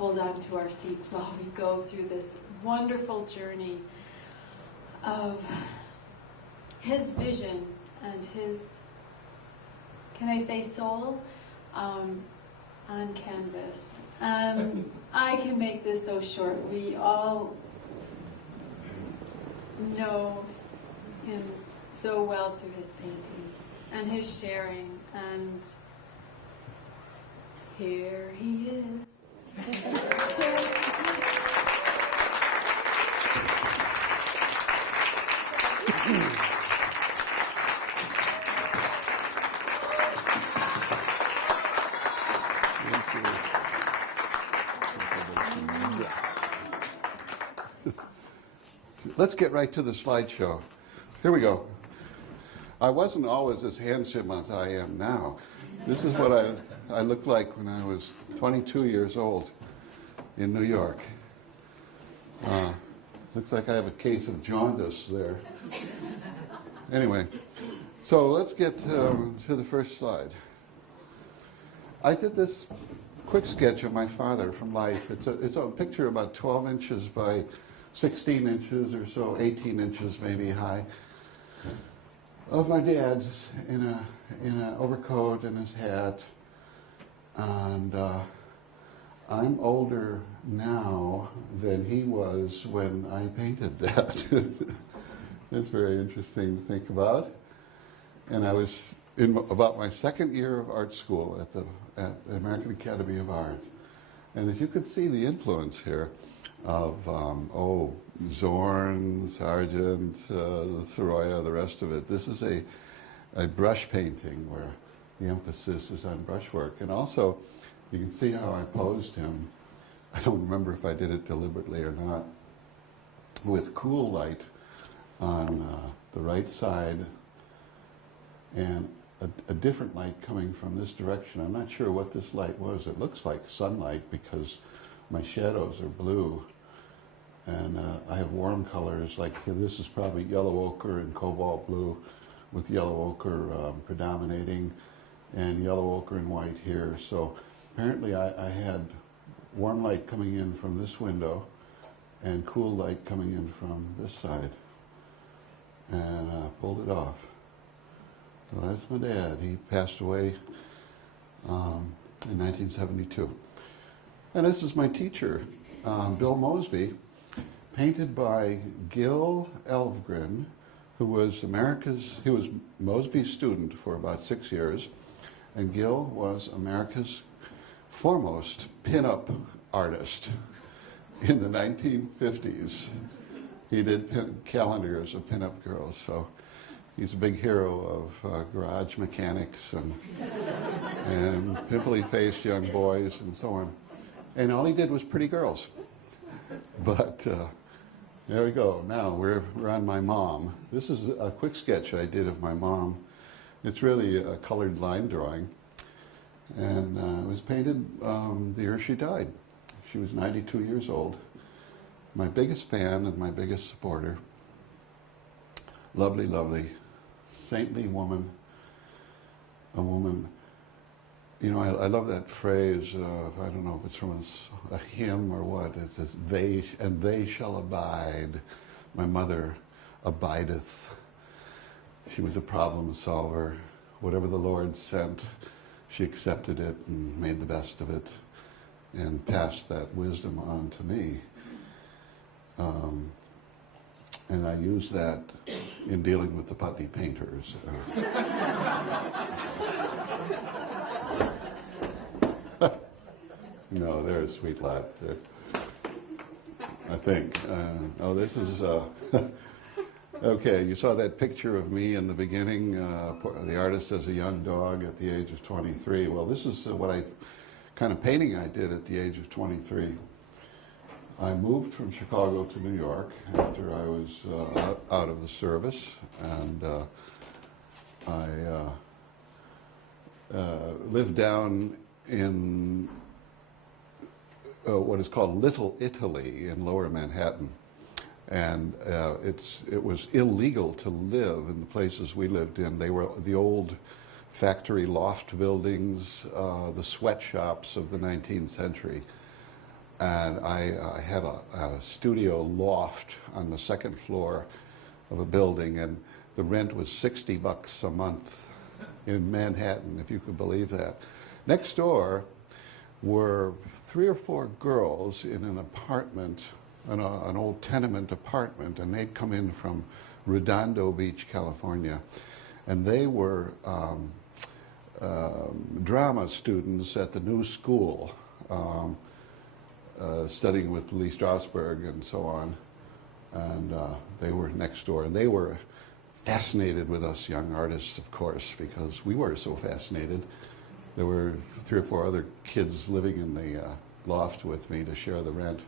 hold on to our seats while we go through this wonderful journey of his vision and his, can I say soul, on canvas. I can make this so short. We all know him so well through his paintings and his sharing, and here he is. Let's get right to the slideshow. Here we go. I wasn't always as handsome as I am now. This is what I looked like when I was 22 years old in New York. Looks like I have a case of jaundice there. Anyway, so let's get to the first slide. I did this quick sketch of my father from life. It's a picture about 12 inches by 16 inches or so, 18 inches maybe high, of my dad's in a overcoat and his hat. And I'm older now than he was when I painted that. It's very interesting to think about. And I was in about my second year of art school at the American Academy of Art. And as you can see, the influence here of, Zorn, Sargent, Sorolla, the rest of it. This is a brush painting where the emphasis is on brushwork. And also, you can see how I posed him. I don't remember if I did it deliberately or not. With cool light on the right side and a different light coming from this direction. I'm not sure what this light was. It looks like sunlight because my shadows are blue. And I have warm colors, like this is probably yellow ochre and cobalt blue, with yellow ochre predominating, and yellow ochre and white here. So apparently I had warm light coming in from this window and cool light coming in from this side. And pulled it off. So that's my dad. He passed away in 1972. And this is my teacher, Bill Mosby, painted by Gil Elvgren, who was he was Mosby's student for about 6 years, and Gil was America's foremost pin-up artist in the 1950s. He did calendars of pin-up girls, so he's a big hero of garage mechanics and pimply-faced young boys and so on. And all he did was pretty girls. But there we go. Now we're on my mom. This is a quick sketch I did of my mom. It's really a colored line drawing. And it was painted the year she died. She was 92 years old. My biggest fan and my biggest supporter. Lovely, lovely, saintly woman. A woman. You know, I love that phrase, I don't know if it's from a hymn or what, it says, they shall abide. My mother abideth. She was a problem solver. Whatever the Lord sent, she accepted it and made the best of it and passed that wisdom on to me. And I use that in dealing with the Putney painters. No, they're a sweet lot, I think. This is, okay, you saw that picture of me in the beginning, the artist as a young dog at the age of 23. Well, this is what kind of painting I did at the age of 23. I moved from Chicago to New York after I was out of the service, and I lived down in what is called Little Italy in Lower Manhattan, and it was illegal to live in the places we lived in. They were the old factory loft buildings, the sweatshops of the 19th century. And I had a studio loft on the second floor of a building, and the rent was $60 a month in Manhattan, if you could believe that. Next door were 3 or 4 girls in an apartment, an old tenement apartment, and they'd come in from Redondo Beach, California, and they were drama students at the new school, studying with Lee Strasberg and so on, and they were next door, and they were fascinated with us young artists, of course, because we were so fascinated. There were 3 or 4 other kids living in the loft with me to share the rent,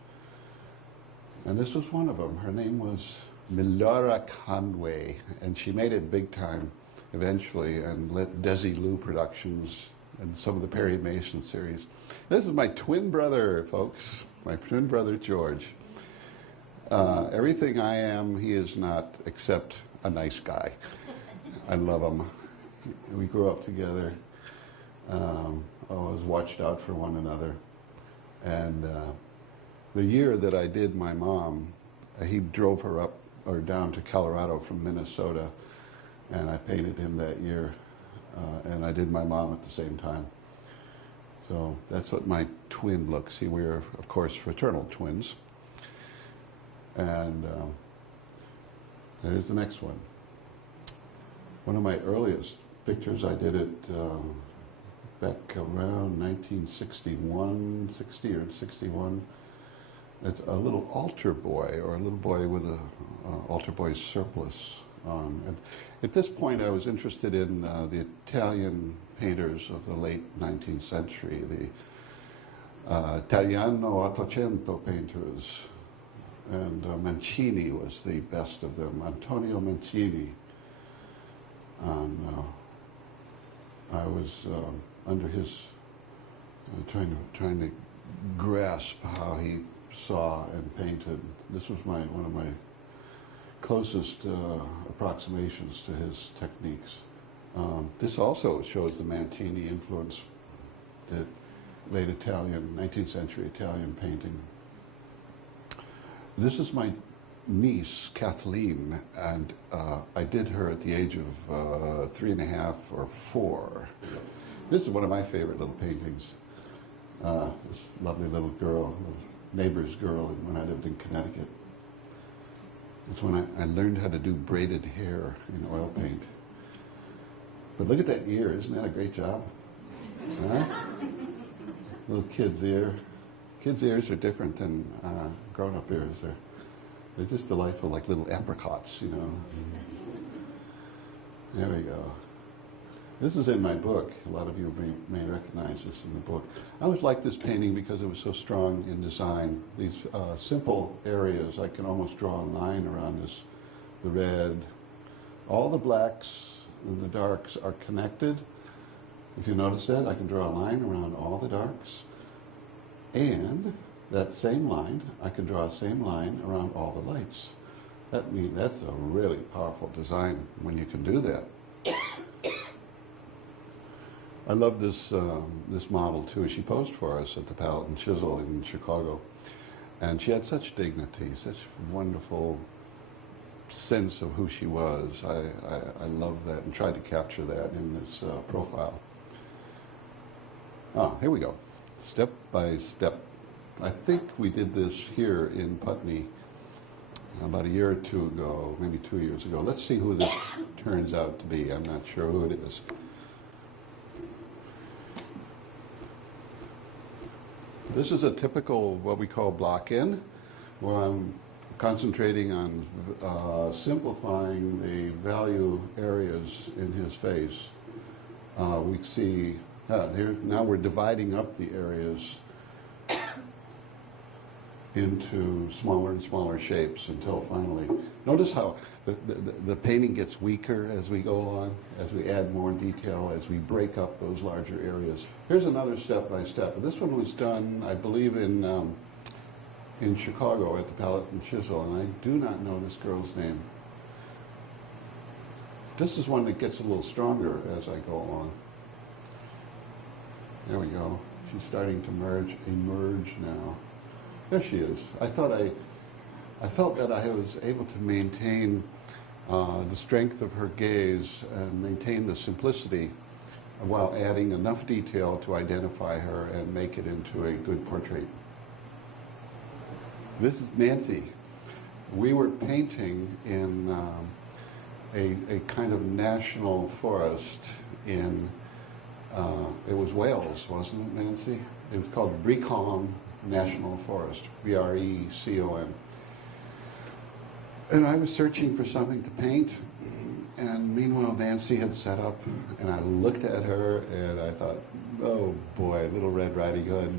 and this was one of them. Her name was Milora Conway, and she made it big time eventually and lit Desilu Productions and some of the Perry Mason series. This is my twin brother, folks, my twin brother George. Everything I am, he is not, except a nice guy. I love him. We grew up together, always watched out for one another. And the year that I did my mom, he drove her up or down to Colorado from Minnesota, and I painted him that year, and I did my mom at the same time. So that's what my twin looks. We are, of course, fraternal twins. And there's the next one. One of my earliest pictures, I did it back around 1961, 60 or 61. It's a little altar boy, or a little boy with a altar boy surplice on. And at this point, I was interested in the Italian painters of the late 19th century, the Italiano Ottocento painters. And Mancini was the best of them, Antonio Mancini. And I was under his, trying to grasp how he saw and painted. This was one of my closest approximations to his techniques. This also shows the Mancini influence, the late Italian, 19th century Italian painting. This is my niece, Kathleen, and I did her at the age of 3.5 or 4. This is one of my favorite little paintings. This lovely little girl, neighbor's girl, when I lived in Connecticut. It's when I learned how to do braided hair in oil paint. But look at that ear, isn't that a great job? Huh? Little kid's ear. Kids' ears are different than grown-up ears. They're just delightful, like little apricots, you know. There we go. This is in my book. A lot of you may recognize this in the book. I always liked this painting because it was so strong in design. These simple areas, I can almost draw a line around this. The red, all the blacks and the darks are connected. If you notice that, I can draw a line around all the darks. And that same line, I can draw the same line around all the lights. That's a really powerful design when you can do that. I love this this model too. She posed for us at the Palette and Chisel in Chicago, and she had such dignity, such wonderful sense of who she was. I love that and tried to capture that in this profile. Here we go. Step by step. I think we did this here in Putney about a year or 2 ago, maybe 2 years ago. Let's see who this turns out to be. I'm not sure who it is. This is a typical what we call block-in, where I'm concentrating on simplifying the value areas in his face. We see here now we're dividing up the areas into smaller and smaller shapes until finally, notice how the painting gets weaker as we go on, as we add more detail, as we break up those larger areas. Here's another step by step. This one was done, I believe, in Chicago at the Palette and Chisel, and I do not know this girl's name. This is one that gets a little stronger as I go along. There we go. She's starting to emerge now. There she is. I felt that I was able to maintain the strength of her gaze and maintain the simplicity while adding enough detail to identify her and make it into a good portrait. This is Nancy. We were painting in a kind of national forest in, it was Wales, wasn't it, Nancy? It was called Brecon National Forest, Brecon. And I was searching for something to paint, and meanwhile Nancy had set up, and I looked at her and I thought, oh boy, Little Red Riding Hood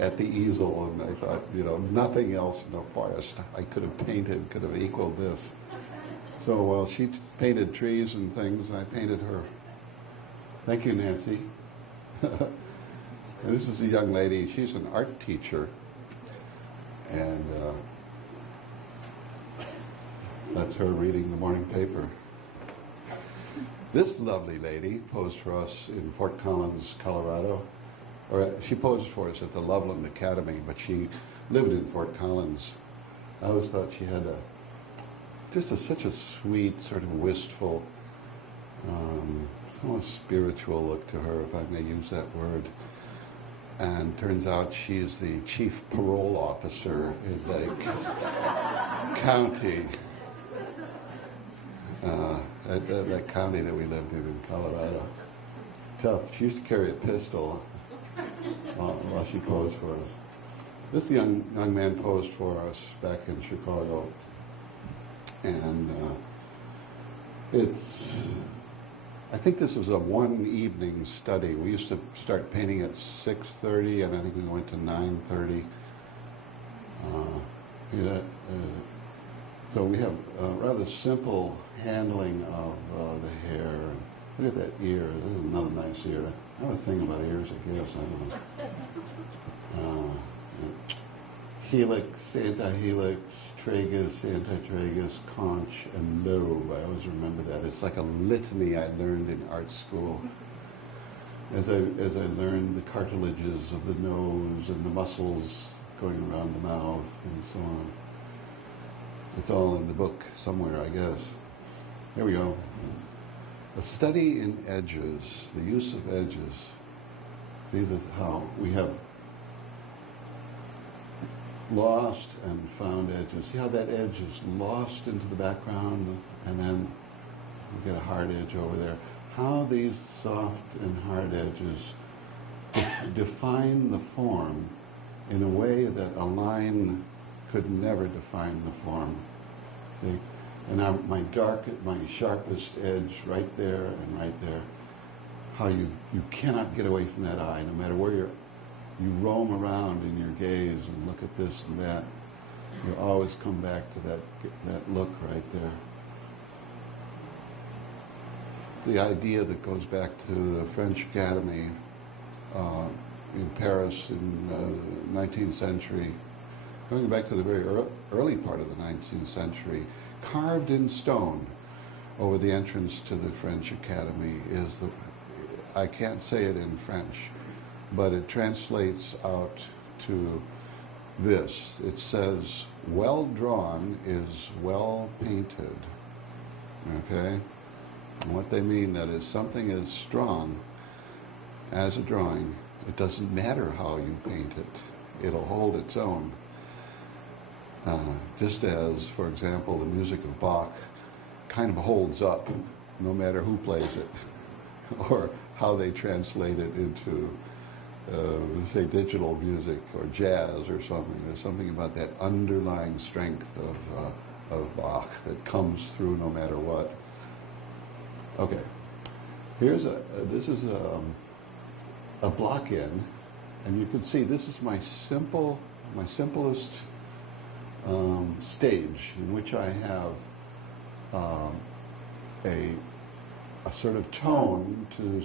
at the easel, and I thought, you know, nothing else in the forest I could have painted could have equaled this. So while she painted trees and things, I painted her. Thank you, Nancy. And this is a young lady, she's an art teacher, and that's her reading the morning paper. This lovely lady posed for us in Fort Collins, Colorado. Or she posed for us at the Loveland Academy, but she lived in Fort Collins. I always thought she had such a sweet, sort of wistful, almost spiritual look to her, if I may use that word. And turns out she is the chief parole officer in the county. That county that we lived in Colorado. Tough. She used to carry a pistol while she posed for us. This young man posed for us back in Chicago. And I think this was a one evening study. We used to start painting at 6:30, and I think we went to 9:30. So we have a rather simple handling of the hair. Look at that ear. This is another nice ear. I have a thing about ears, I guess. I don't know. Helix, antihelix, tragus, antitragus, conch, and lobe. I always remember that. It's like a litany I learned in art school. As I learned the cartilages of the nose and the muscles going around the mouth and so on. It's all in the book somewhere, I guess. Here we go. A study in edges, the use of edges. See this, how we have lost and found edges. See how that edge is lost into the background, and then we get a hard edge over there. How these soft and hard edges define the form in a way that a line could never define the form. See? And now my sharpest edge right there and right there. How you cannot get away from that eye, no matter where you roam around in your gaze and look at this and that. You always come back to that look right there. The idea that goes back to the French Academy in Paris in the 19th century, going back to the very early part of the 19th century, carved in stone over the entrance to the French Academy is I can't say it in French, but it translates out to this. It says, well drawn is well painted. Okay? And what they mean, that is, something is strong as a drawing. It doesn't matter how you paint it. It'll hold its own. Just as, for example, the music of Bach kind of holds up no matter who plays it or how they translate it into, say, digital music or jazz or something. There's something about that underlying strength of Bach that comes through no matter what. Okay, this is a block in, and you can see this is my simplest stage in which I have a sort of tone to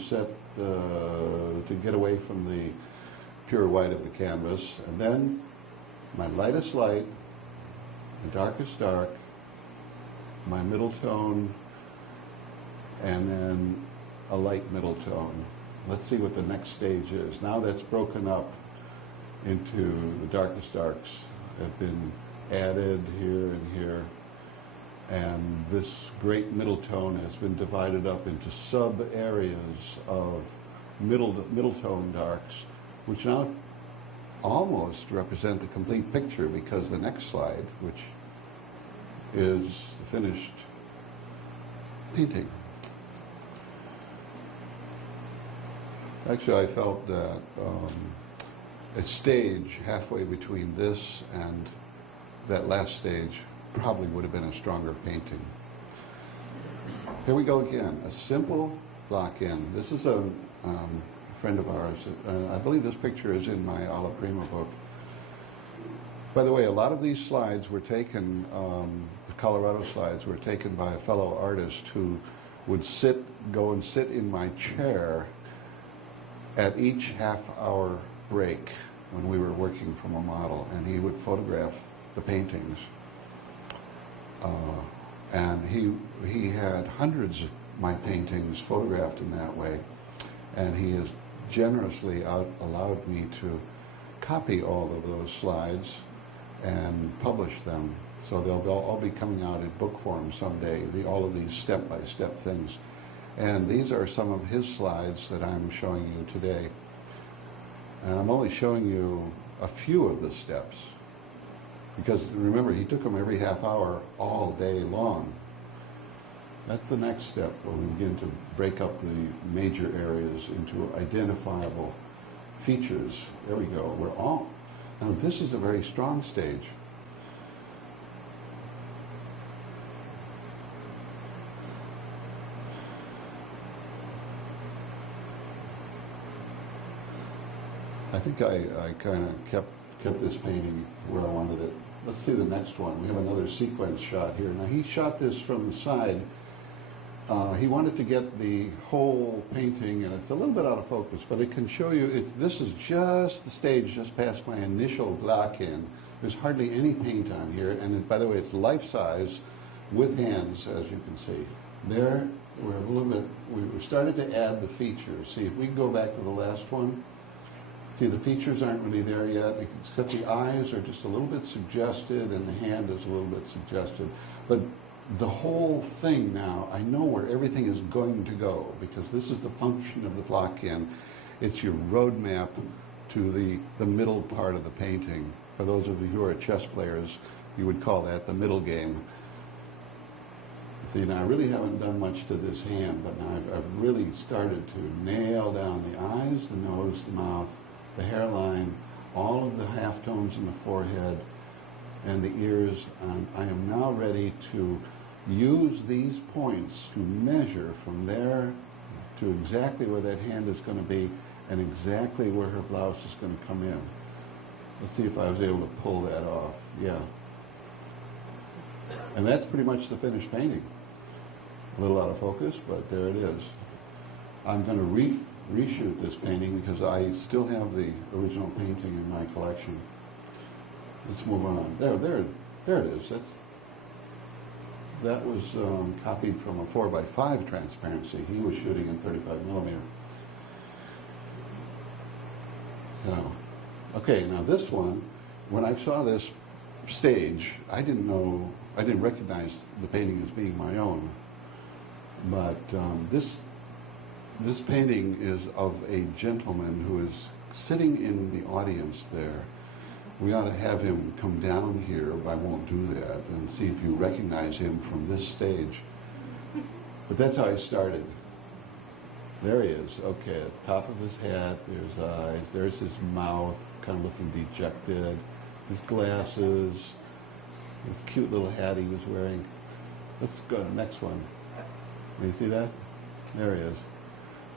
get away from the pure white of the canvas, and then my lightest light, my darkest dark, my middle tone, and then a light middle tone. Let's see what the next stage is. Now that's broken up into the darkest darks have been added here and here. And this great middle tone has been divided up into sub-areas of middle tone darks, which now almost represent the complete picture, because the next slide, which is the finished painting. Actually, I felt that a stage halfway between this and that last stage probably would have been a stronger painting. Here we go again, a simple block-in. This is a friend of ours. I believe this picture is in my Alla Prima book. By the way, a lot of these slides were taken, the Colorado slides were taken by a fellow artist who would go and sit in my chair at each half-hour break when we were working from a model, and he would photograph the paintings. And he had hundreds of my paintings photographed in that way, and he has generously allowed me to copy all of those slides and publish them. So they'll all be coming out in book form someday, all of these step-by-step things. And these are some of his slides that I'm showing you today. And I'm only showing you a few of the steps, because remember, he took them every half hour all day long. That's the next step, where we begin to break up the major areas into identifiable features. There we go. Now this is a very strong stage. I think I kind of kept this painting where I wanted it. Let's see the next one. We have another sequence shot here. Now he shot this from the side. He wanted to get the whole painting, and it's a little bit out of focus, but it can show you, this is just the stage just past my initial block-in. There's hardly any paint on here, and by the way, it's life-size with hands, as you can see. There, we're a little bit, we started to add the features. See, if we go back to the last one, see, the features aren't really there yet, except the eyes are just a little bit suggested, and the hand is a little bit suggested. But the whole thing now, I know where everything is going to go, because this is the function of the block-in. It's your roadmap to the middle part of the painting. For those of you who are chess players, you would call that the middle game. See, now I really haven't done much to this hand, but now I've really started to nail down the eyes, the nose, the mouth, the hairline, all of the halftones in the forehead, and the ears. I am now ready to use these points to measure from there to exactly where that hand is going to be and exactly where her blouse is going to come in. Let's see if I was able to pull that off. Yeah. And that's pretty much the finished painting. A little out of focus, but there it is. I'm going to reshoot this painting because I still have the original painting in my collection. Let's move on. There it is. That was copied from a 4x5 transparency. He was shooting in 35 millimeter. Okay, now this one, when I saw this stage, I didn't recognize the painting as being my own. But this painting is of a gentleman who is sitting in the audience there. We ought to have him come down here, but I won't do that, and see if you recognize him from this stage. But that's how I started. There he is. Okay, at the top of his head, there's eyes, there's his mouth, kind of looking dejected, his glasses, his cute little hat he was wearing. Let's go to the next one. You see that? There he is.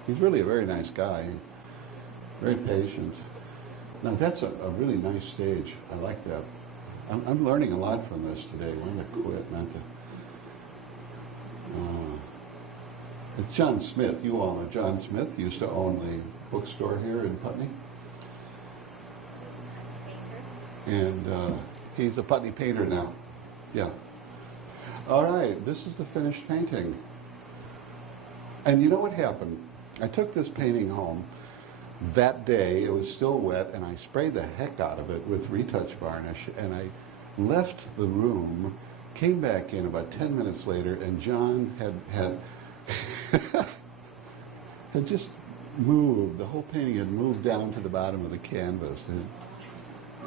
He's really a very nice guy, very patient. Now that's a really nice stage. I like that. I'm learning a lot from this today. I'm going to quit, not to. It's John Smith. You all know John Smith. He used to own the bookstore here in Putney. And he's a Putney painter now. Yeah. All right, this is the finished painting. And you know what happened? I took this painting home. that day, it was still wet, and I sprayed the heck out of it with retouch varnish, and I left the room, came back in about 10 minutes later, and John had had just moved, the whole painting had moved down to the bottom of the canvas.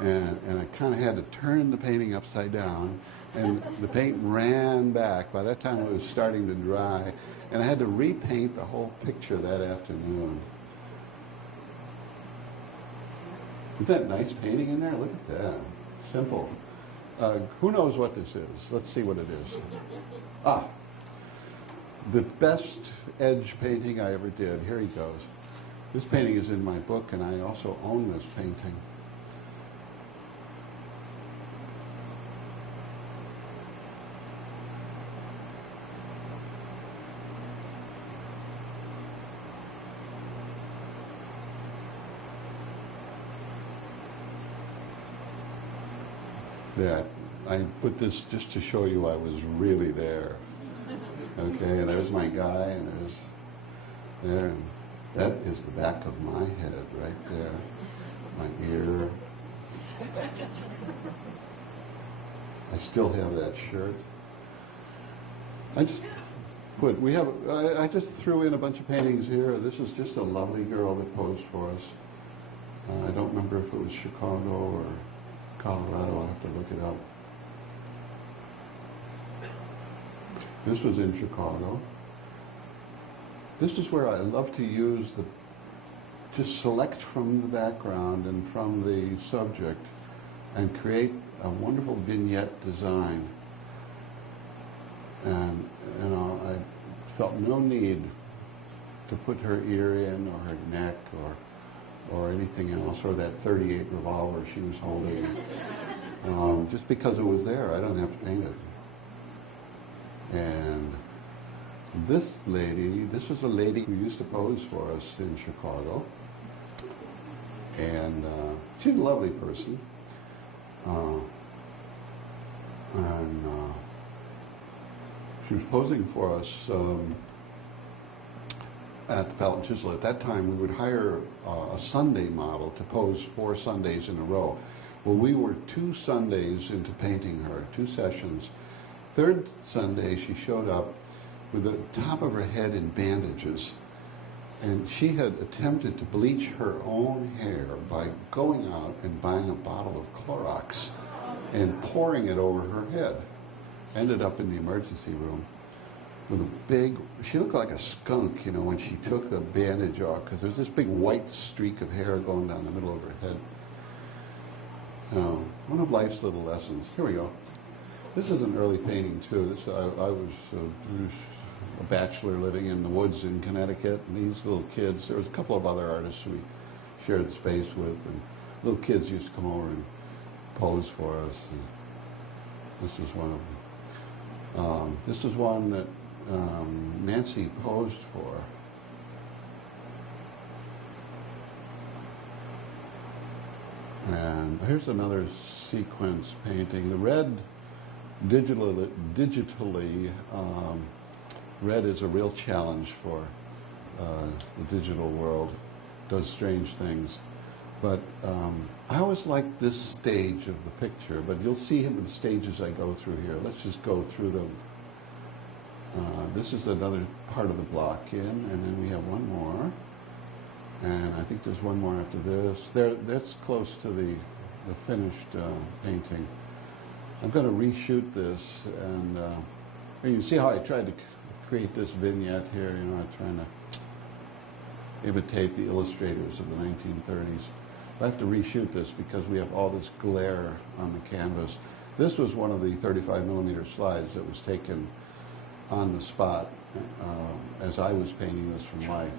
And I kind of had to turn the painting upside down, and the paint ran back. By that time it was starting to dry, and I had to repaint the whole picture that afternoon. Isn't that nice painting in there? Look at that. Simple. Who knows what this is? Let's see what it is. Ah, the best edge painting I ever did. Here he goes. This painting is in my book, and I also own this painting. Yeah, I put this just to show you I was really there. Okay, and there's my guy, and there's there, and that is the back of my head right there, my ear. I still have that shirt. I just put, I just threw in a bunch of paintings here. This is just a lovely girl that posed for us. I don't remember if it was Chicago or Colorado. I'll have to look it up. This was in Chicago. This is where I love to use just select from the background and from the subject and create a wonderful vignette design. And I felt no need to put her ear in or her neck or anything else, or that .38 revolver she was holding. Just because it was there, I don't have to paint it. And this lady, this was a lady who used to pose for us in Chicago. And she's a lovely person. She was posing for us at the Palette and Chisel. At that time, we would hire a Sunday model to pose 4 Sundays in a row. Well, we were 2 Sundays into painting her, 2 sessions. 3rd Sunday, she showed up with the top of her head in bandages. And she had attempted to bleach her own hair by going out and buying a bottle of Clorox and pouring it over her head. Ended up in the emergency room with a big, she looked like a skunk, you know, when she took the bandage off, because there's this big white streak of hair going down the middle of her head. One of life's little lessons. Here we go. This is an early painting, too. I was a bachelor living in the woods in Connecticut, and these little kids, there was a couple of other artists we shared space with, and little kids used to come over and pose for us. And this was one of them. This is one that Nancy posed for. And here's another sequence painting. The red, digitally, red is a real challenge for the digital world. Does strange things. But I always like this stage of the picture, but you'll see him in the stages I go through here. Let's just go through them. This is another part of the block in, and then we have one more. And I think there's one more after this. That's close to the finished painting. I'm going to reshoot this, and you see how I tried to create this vignette here. You know, I'm trying to imitate the illustrators of the 1930s. I have to reshoot this because we have all this glare on the canvas. This was one of the 35mm slides that was taken on the spot as I was painting this from life.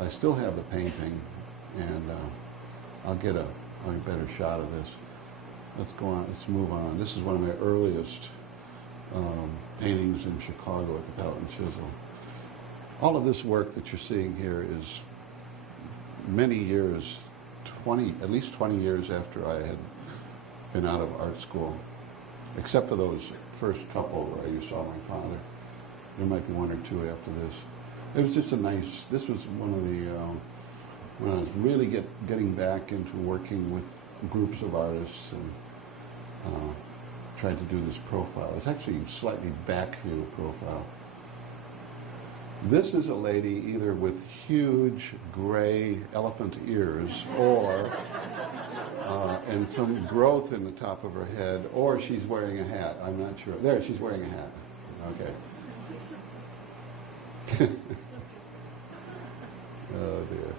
I still have the painting, and I'll get a better shot of this. Let's go on, let's move on. This is one of my earliest paintings in Chicago at the Palette and Chisel. All of this work that you're seeing here is many years, at least 20 years after I had been out of art school, except for those first couple where you saw my father. There might be 1 or 2 after this. It was just a nice, this was one of the when I was really getting back into working with groups of artists and tried to do this profile. It's actually a slightly back view profile. This is a lady either with huge gray elephant ears or and some growth in the top of her head, or she's wearing a hat. I'm not sure. There, she's wearing a hat. Okay. Oh dear.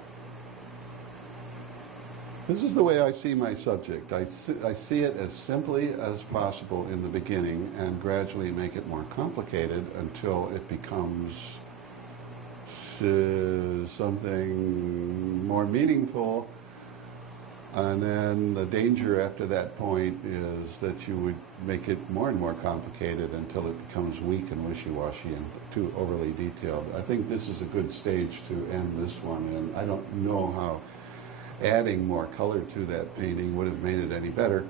This is the way I see my subject. I see it as simply as possible in the beginning and gradually make it more complicated until it becomes something more meaningful. And then the danger after that point is that you would make it more and more complicated until it becomes weak and wishy-washy and too overly detailed. I think this is a good stage to end this one, and I don't know how adding more color to that painting would have made it any better.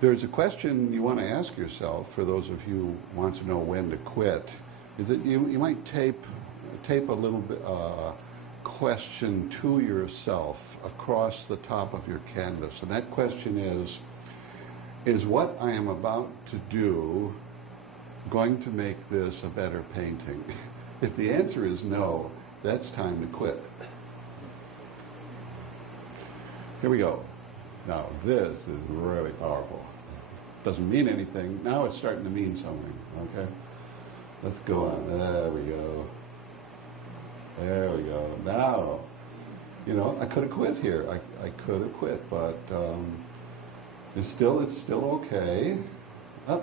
There's a question you want to ask yourself, for those of you who want to know when to quit, is that you might tape a little bit question to yourself across the top of your canvas. And that question is what I am about to do going to make this a better painting? If the answer is no, that's time to quit. Here we go. Now this is really powerful. Doesn't mean anything. Now it's starting to mean something, okay? Let's go on. There we go. There we go. Now, you know, I could have quit here. I could have quit, but it's still okay. Oh,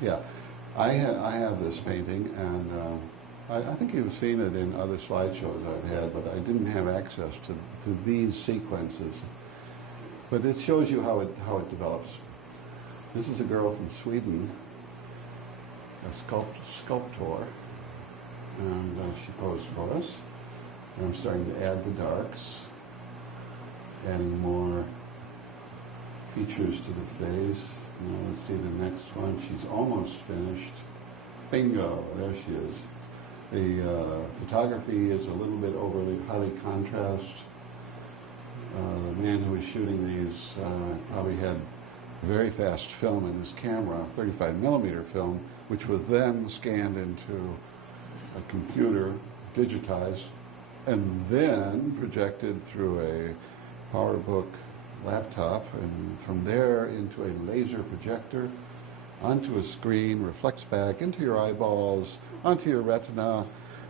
yeah. I have this painting, and I think you've seen it in other slideshows I've had, but I didn't have access to these sequences. But it shows you how it develops. This is a girl from Sweden, a sculptor, and she posed for us. And I'm starting to add the darks, adding more features to the face. Now let's see the next one. She's almost finished. Bingo, there she is. The photography is a little bit overly highly contrast. The man who was shooting these probably had very fast film in his camera, 35mm film, which was then scanned into a computer, digitized, and then projected through a PowerBook laptop, and from there into a laser projector, onto a screen, reflects back into your eyeballs, onto your retina,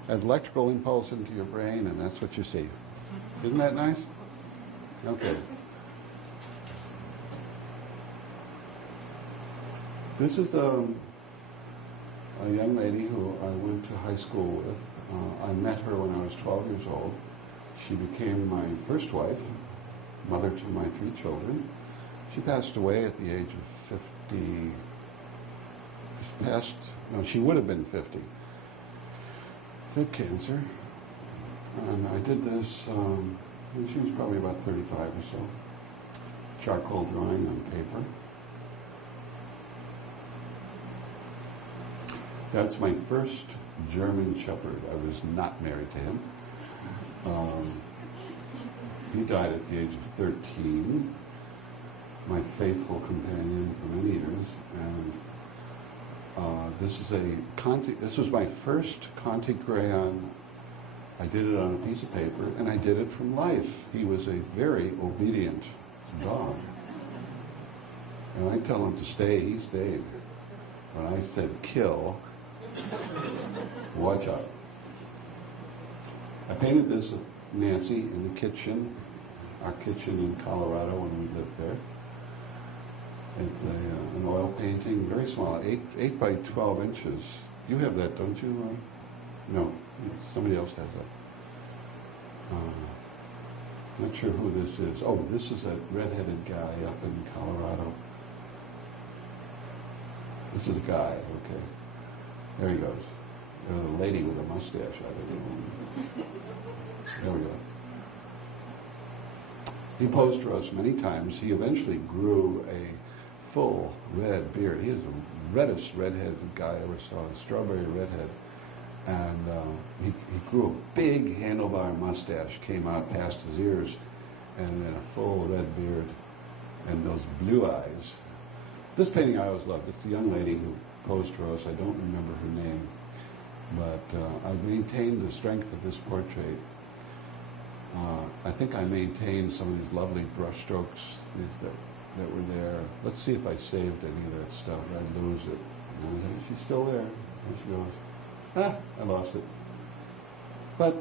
an electrical impulse into your brain, and that's what you see. Isn't that nice? Okay. This is a young lady who I went to high school with. I met her when I was 12 years old. She became my first wife, mother to my 3 children. She passed away at the age of 50. She would have been 50. She had cancer. And I did this when she was probably about 35 or so. Charcoal drawing on paper. That's my first German Shepherd. I was not married to him. He died at the age of 13, my faithful companion for many years. And this was my first Conte crayon. I did it on a piece of paper, and I did it from life. He was a very obedient dog. And I tell him to stay, he stayed. When I said kill, watch out. I painted this with Nancy in the kitchen, our kitchen in Colorado when we lived there. It's an oil painting, very small, 8 by 12 inches. You have that, don't you? No, somebody else has that. Not sure who this is. Oh, this is a red-headed guy up in Colorado. This is a guy, okay. There he goes. There's a lady with a mustache, I think. There we go. He posed for us many times. He eventually grew a full red beard. He is the reddest redheaded guy I ever saw, a strawberry redhead. And he grew a big handlebar mustache, came out past his ears, and then a full red beard, and those blue eyes. This painting I always loved. It's the young lady who posed for us. I don't remember her name, but I maintained the strength of this portrait. I think I maintained some of these lovely brush strokes that were there. Let's see if I saved any of that stuff. I'd lose it. She's still there. There she goes. Ah, I lost it. But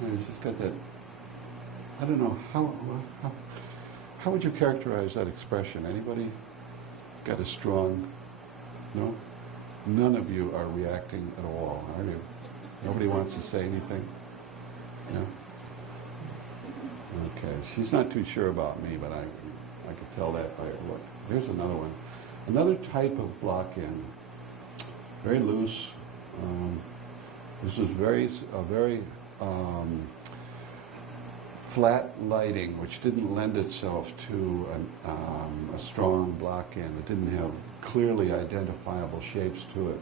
she's got that. I don't know how would you characterize that expression? Anybody got a strong? No. None of you are reacting at all, are you? Nobody wants to say anything. No. Okay. She's not too sure about me, but I could tell that by her look. Here's another one. Another type of block-in. Very loose. This is very flat lighting, which didn't lend itself to a strong block-in. It didn't have clearly identifiable shapes to it.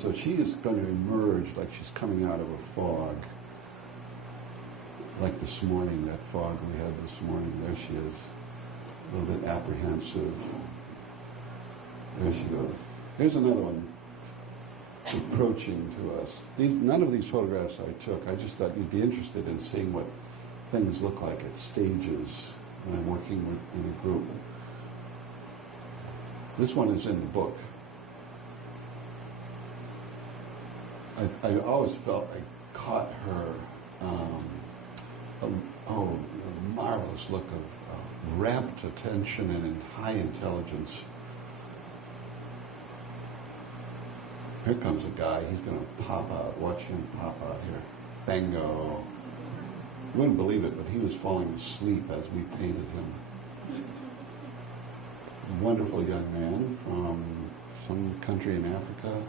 So she is going to emerge like she's coming out of a fog. Like this morning, that fog we had this morning. There she is, a little bit apprehensive. There she goes. Here's another one, approaching to us. None of these photographs I took. I just thought you'd be interested in seeing what things look like at stages when I'm working in a group. This one is in the book. I always felt I caught her, a marvelous look of rapt attention and high intelligence. Here comes a guy, he's going to pop out. Watch him pop out here. Bingo. You wouldn't believe it, but he was falling asleep as we painted him. A wonderful young man from some country in Africa.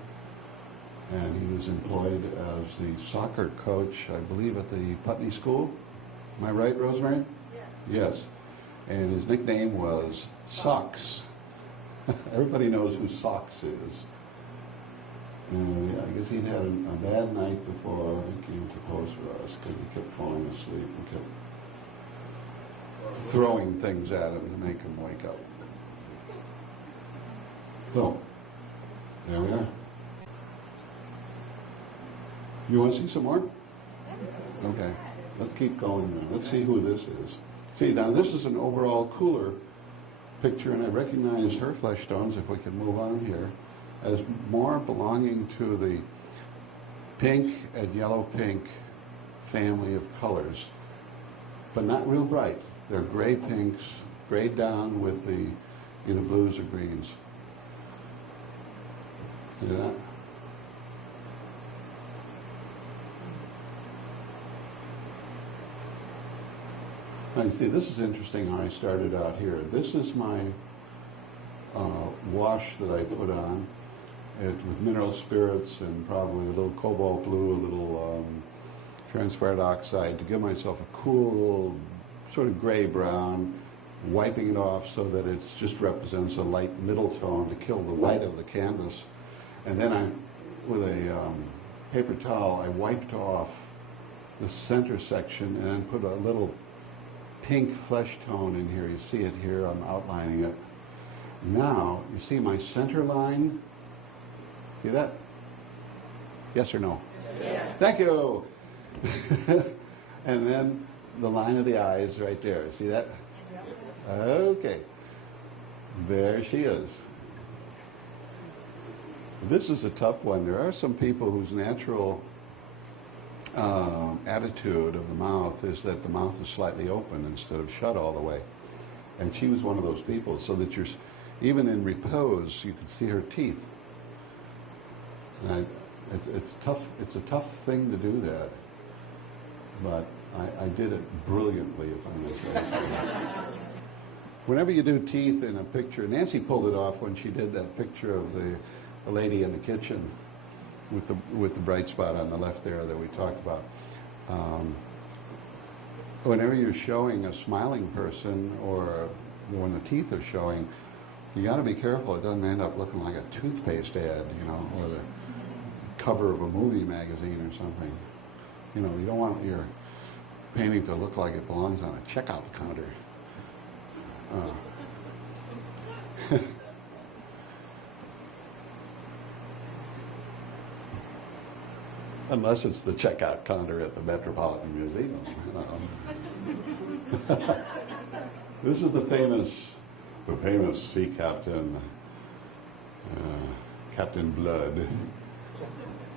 And he was employed as the soccer coach, I believe, at the Putney School. Am I right, Rosemary? Yeah. Yes. And his nickname was Socks. Everybody knows who Socks is. And I guess he'd had a bad night before he came to pose for us because he kept falling asleep and kept throwing things at him to make him wake up. So, there we are. You want to see some more? Okay, let's keep going now. Let's see who this is. See, now this is an overall cooler picture, and I recognize her flesh tones, if we can move on here, as more belonging to the pink and yellow-pink family of colors, but not real bright. They're gray pinks, grayed down with the either blues or greens. See that? Now you see, this is interesting how I started out here. This is my wash that I put on with mineral spirits and probably a little cobalt blue, a little transparent oxide to give myself a cool sort of gray brown, wiping it off so that it just represents a light middle tone to kill the white of the canvas. And then with a paper towel, I wiped off the center section and then put a little pink flesh tone in here. You see it here, I'm outlining it. Now, you see my center line? See that? Yes or no? Yes. Thank you. And then the line of the eyes right there. See that? Okay. There she is. This is a tough one. There are some people whose natural attitude of the mouth is that the mouth is slightly open instead of shut all the way. And she was one of those people, so that you're, even in repose, you can see her teeth. And it's tough. It's a tough thing to do that, but I did it brilliantly, if I may say. Whenever you do teeth in a picture, Nancy pulled it off when she did that picture of the lady in the kitchen with the bright spot on the left there that we talked about. Whenever you're showing a smiling person or when the teeth are showing, you got to be careful it doesn't end up looking like a toothpaste ad, you know, or the cover of a movie magazine or something. You know, you don't want your painting to look like it belongs on a checkout counter. Unless it's the checkout counter at the Metropolitan Museum. This is the famous sea captain, Captain Blood,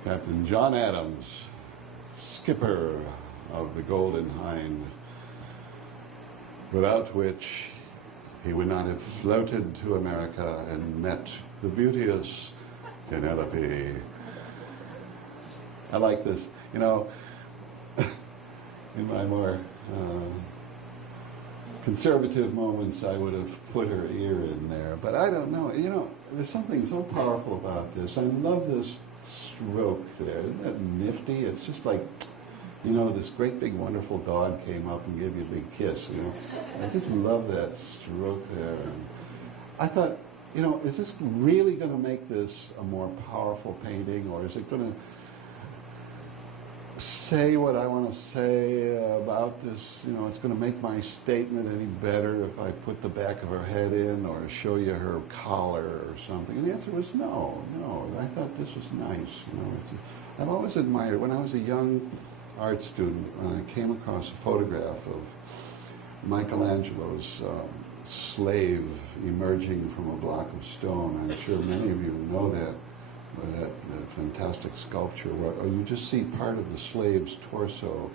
Captain John Adams, skipper of the Golden Hind, without which he would not have floated to America and met the beauteous Penelope. I like this. You know, in my more conservative moments, I would have put her ear in there. But I don't know. You know, there's something so powerful about this. I love this stroke there. Isn't that nifty? It's just like, you know, this great big wonderful dog came up and gave you a big kiss, you know. I just love that stroke there. And I thought, you know, is this really going to make this a more powerful painting, or is it going to say what I want to say about this? You know, it's going to make my statement any better if I put the back of her head in or show you her collar or something. And the answer was no. I thought this was nice. You know, I've always admired, when I was a young art student, when I came across a photograph of Michelangelo's slave emerging from a block of stone. I'm sure many of you know that fantastic sculpture where you just see part of the slave's torso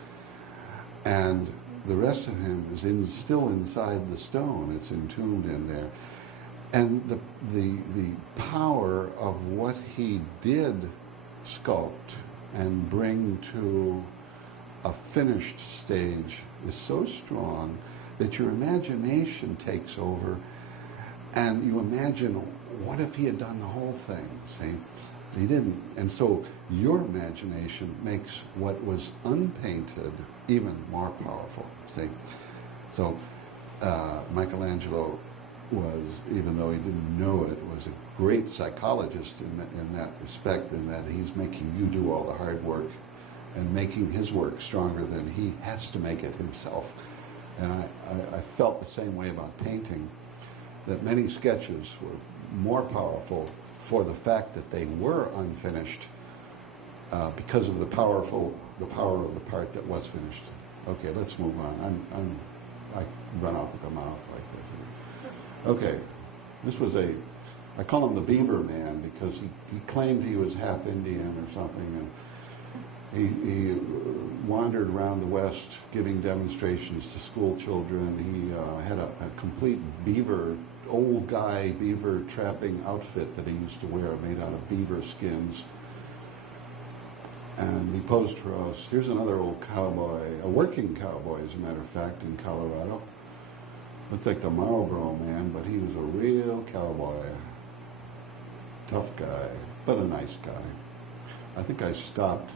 and the rest of him is still inside the stone. It's entombed in there. And the power of what he did sculpt and bring to a finished stage is so strong that your imagination takes over, and you imagine, what if he had done the whole thing? See, he didn't. And so your imagination makes what was unpainted even more powerful. See, so Michelangelo was, even though he didn't know it, was a great psychologist in that respect, in that he's making you do all the hard work and making his work stronger than he has to make it himself. And I felt the same way about painting, that many sketches were more powerful for the fact that they were unfinished because of the power of the part that was finished. Okay, let's move on. I run off at the mouth like this. Okay, this was I call him the Beaver Man because he claimed he was half Indian or something, and he wandered around the West giving demonstrations to school children. He had a complete old guy beaver trapping outfit that he used to wear, made out of beaver skins. And he posed for us. Here's another old cowboy, a working cowboy, as a matter of fact, in Colorado. Looks like the Marlboro Man, but he was a real cowboy. Tough guy, but a nice guy. I think I stopped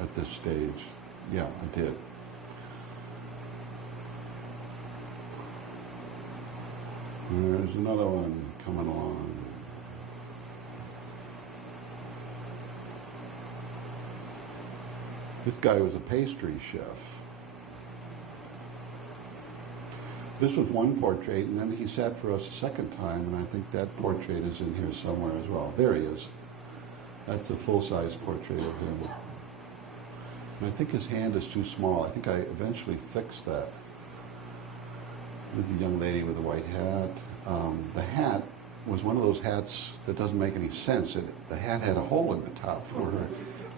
at this stage. Yeah, I did. There's another one coming along. This guy was a pastry chef. This was one portrait, and then he sat for us a second time, and I think that portrait is in here somewhere as well. There he is. That's a full-size portrait of him. And I think his hand is too small. I think I eventually fixed that. There's a young lady with a white hat. The hat was one of those hats that doesn't make any sense. The hat had a hole in the top where her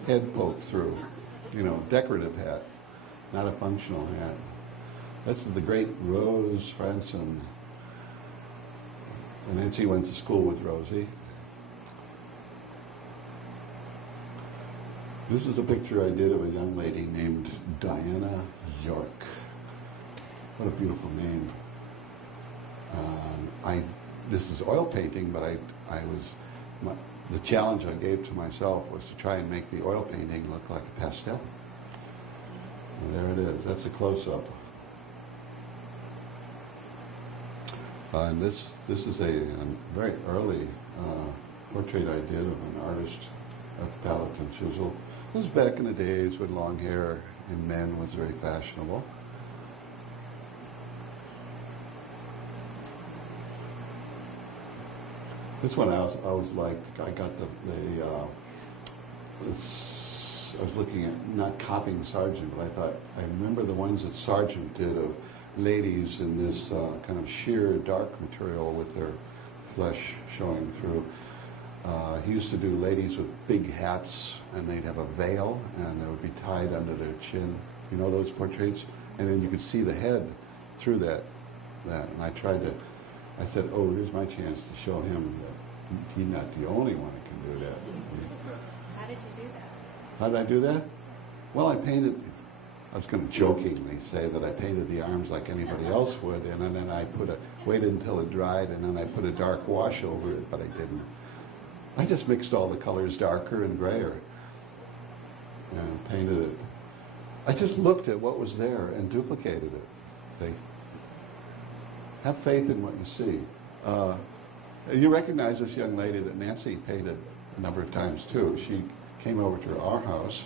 head poked through. You know, decorative hat, not a functional hat. This is the great Rose Franson. And Nancy went to school with Rosie. This is a picture I did of a young lady named Diana York. What a beautiful name. This is oil painting, but the challenge I gave to myself was to try and make the oil painting look like a pastel. And there it is. That's a close-up. And this is a very early portrait I did of an artist at the Palatine. It was back in the days when long hair in men was very fashionable. This one I always liked. I got I was looking at, not copying Sargent, but I thought, I remember the ones that Sargent did of ladies in this kind of sheer dark material with their flesh showing through. He used to do ladies with big hats, and they'd have a veil, and they would be tied under their chin. You know those portraits? And then you could see the head through that. And I said, oh, here's my chance to show him that he's not the only one that can do that. How did you do that? How did I do that? Well, I was going to jokingly say that I painted the arms like anybody else would, and then I waited until it dried, and then I put a dark wash over it, but I didn't. I just mixed all the colors darker and grayer and painted it. I just looked at what was there and duplicated it. See? Have faith in what you see. You recognize this young lady that Nancy painted a number of times too. She came over to our house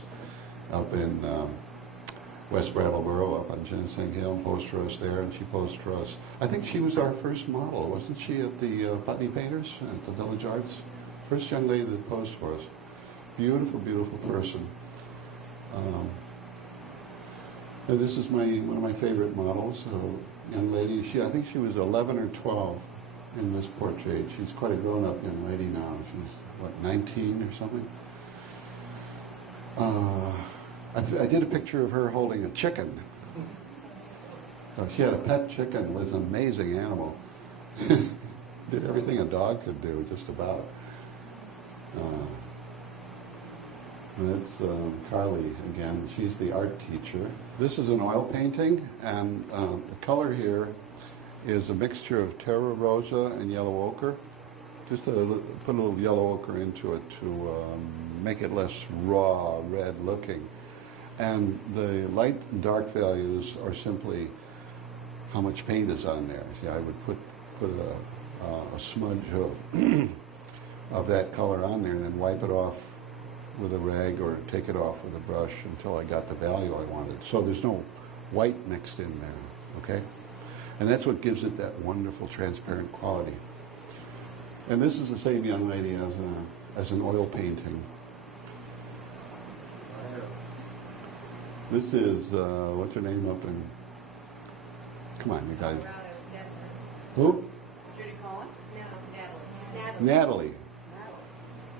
up in West Brattleboro, up on Ginseng Hill, and posed for us there, and she posed for us. I think she was our first model, wasn't she, at the Putney Painters at the Village Arts? First young lady that posed for us. Beautiful, beautiful person. And this is one of my favorite models, a young lady. I think she was 11 or 12 in this portrait. She's quite a grown-up young lady now. She's, what, 19 or something? I did a picture of her holding a chicken. So she had a pet chicken. It was an amazing animal. Did everything a dog could do, just about. That's Carly again. She's the art teacher. This is an oil painting, and the color here is a mixture of terra rosa and yellow ochre. Just to put a little yellow ochre into it to make it less raw, red looking. And the light and dark values are simply how much paint is on there. See, I would put a smudge of that color on there and then wipe it off with a rag or take it off with a brush until I got the value I wanted. So there's no white mixed in there, okay? And that's what gives it that wonderful transparent quality. And this is the same young lady as an oil painting. This is, what's her name up in, come on, you guys. Who? Judy Collins? No, Natalie.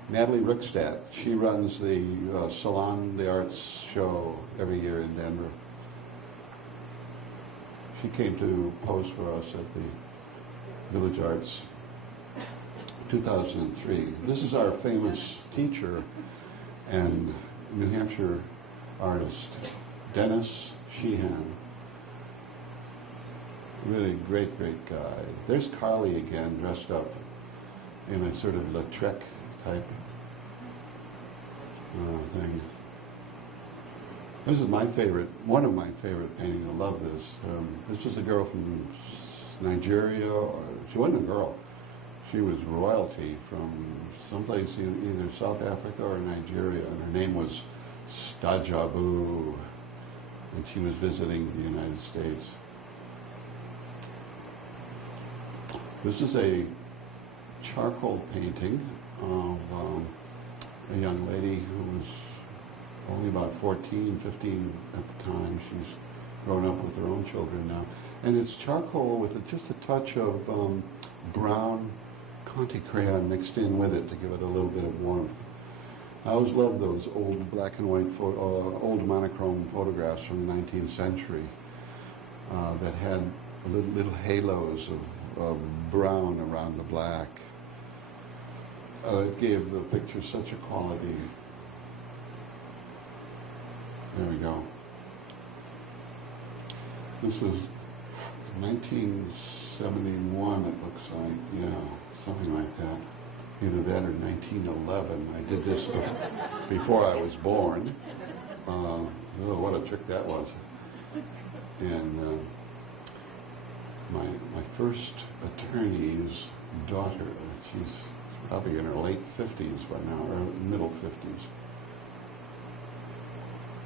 Natalie Rickstadt. She runs the Salon de Arts show every year in Denver. She came to pose for us at the Village Arts 2003. This is our famous teacher and New Hampshire artist, Dennis Sheehan. Really great, great guy. There's Carly again, dressed up in a sort of Lautrec type thing. This is my favorite, one of my favorite paintings. I love this. This was a girl from Nigeria. She wasn't a girl. She was royalty from someplace either South Africa or Nigeria, and her name was Stajabu, and she was visiting the United States. This is a charcoal painting of a young lady who was only about 14, 15 at the time. She's grown up with her own children now. And it's charcoal with just a touch of brown Conte crayon mixed in with it to give it a little bit of warmth. I always loved those old black and white, old monochrome photographs from the 19th century that had little halos of brown around the black. It gave the picture such a quality. There we go. This was 1971, it looks like, yeah, something like that. Either that or 1911. I did this before I was born. Oh, what a trick that was. And my first attorney's daughter, she's probably in her late 50s by now, or middle 50s.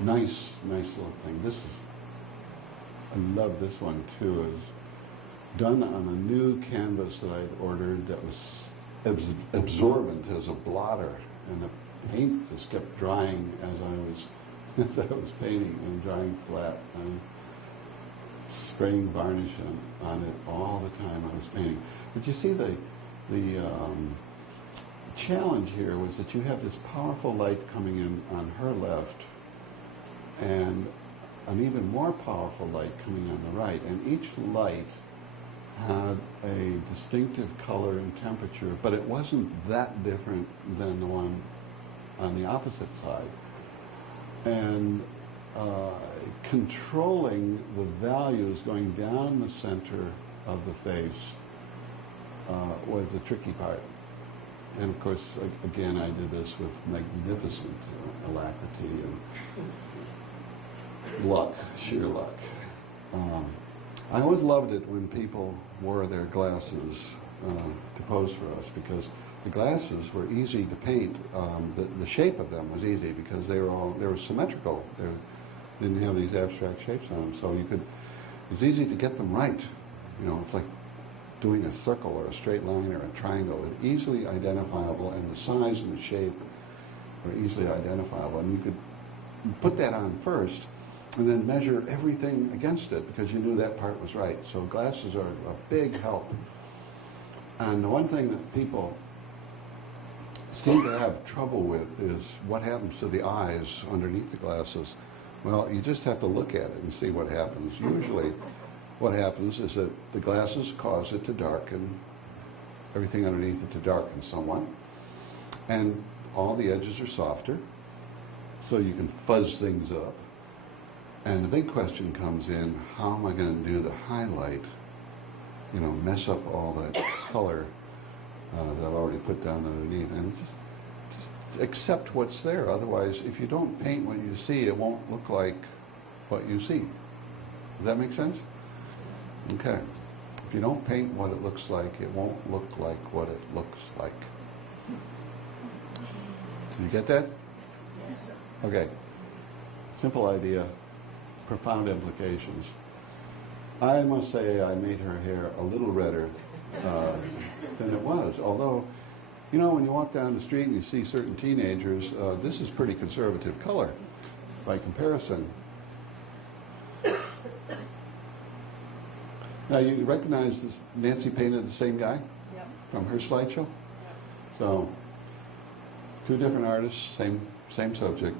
Nice little thing. I love this one too. It's done on a new canvas that I'd ordered that was absorbent as a blotter, and the paint just kept drying as I was painting, and drying flat. And spraying varnish on it all the time I was painting. But you see, the challenge here was that you have this powerful light coming in on her left, and an even more powerful light coming on the right. And each light had a distinctive color and temperature, but it wasn't that different than the one on the opposite side. And controlling the values going down the center of the face was the tricky part. And of course, again, I did this with magnificent alacrity and luck, sheer luck. I always loved it when people wore their glasses to pose for us, because the glasses were easy to paint. The shape of them was easy because they were symmetrical. They didn't have these abstract shapes on them, so it's easy to get them right. You know, it's like doing a circle or a straight line or a triangle. It's easily identifiable, and the size and the shape were easily identifiable. And you could put that on first and then measure everything against it because you knew that part was right. So glasses are a big help. And the one thing that people seem to have trouble with is what happens to the eyes underneath the glasses. Well, you just have to look at it and see what happens. Usually what happens is that the glasses cause it to darken, everything underneath it to darken somewhat, and all the edges are softer, so you can fuzz things up. And the big question comes in, how am I going to do the highlight, you know, mess up all that color that I've already put down underneath, and just accept what's there. Otherwise, if you don't paint what you see, it won't look like what you see. Does that make sense? Okay. If you don't paint what it looks like, it won't look like what it looks like. Did you get that? Yes. Okay. Simple idea, profound implications. I must say I made her hair a little redder than it was, although, you know, when you walk down the street and you see certain teenagers, this is pretty conservative color by comparison. Now, you recognize this, Nancy painted the same guy? Yep. From her slideshow? Yep. So, two different artists, same subject.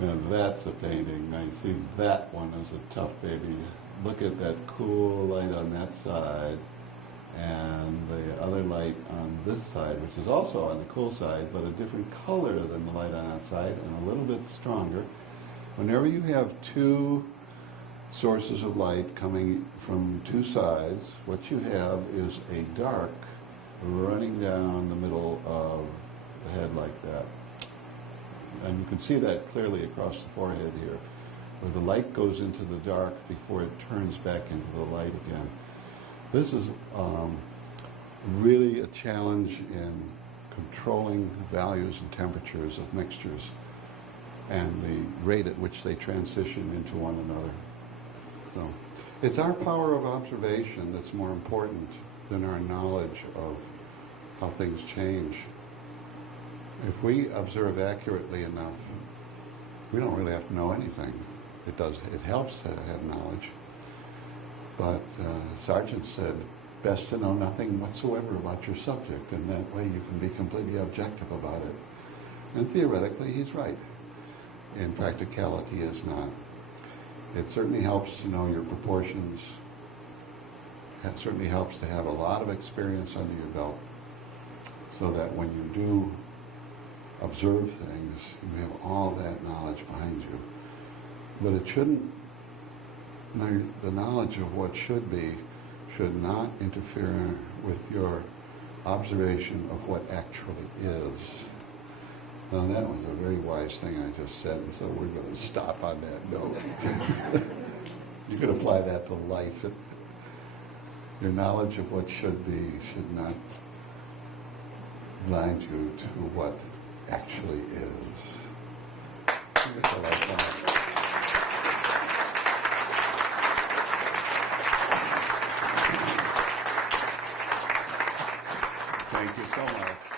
And that's a painting. Now you see that one is a tough baby. Look at that cool light on that side, and the other light on this side, which is also on the cool side, but a different color than the light on that side, and a little bit stronger. Whenever you have two sources of light coming from two sides, what you have is a dark running down the middle of the head like that. And you can see that clearly across the forehead here, where the light goes into the dark before it turns back into the light again. This is really a challenge in controlling values and temperatures of mixtures and the rate at which they transition into one another. So it's our power of observation that's more important than our knowledge of how things change. If we observe accurately enough, we don't really have to know anything. It helps to have knowledge. But Sargent said, best to know nothing whatsoever about your subject, and that way you can be completely objective about it. And theoretically, he's right. In practicality, is not. It certainly helps to know your proportions. It certainly helps to have a lot of experience under your belt, so that when you do observe things, you have all that knowledge behind you. But it shouldn't, the knowledge of what should be should not interfere with your observation of what actually is. Now that was a very wise thing I just said, and so we're going to stop on that note. You could apply that to life. Your knowledge of what should be should not blind you to what actually is. Beautiful like that. Thank you so much.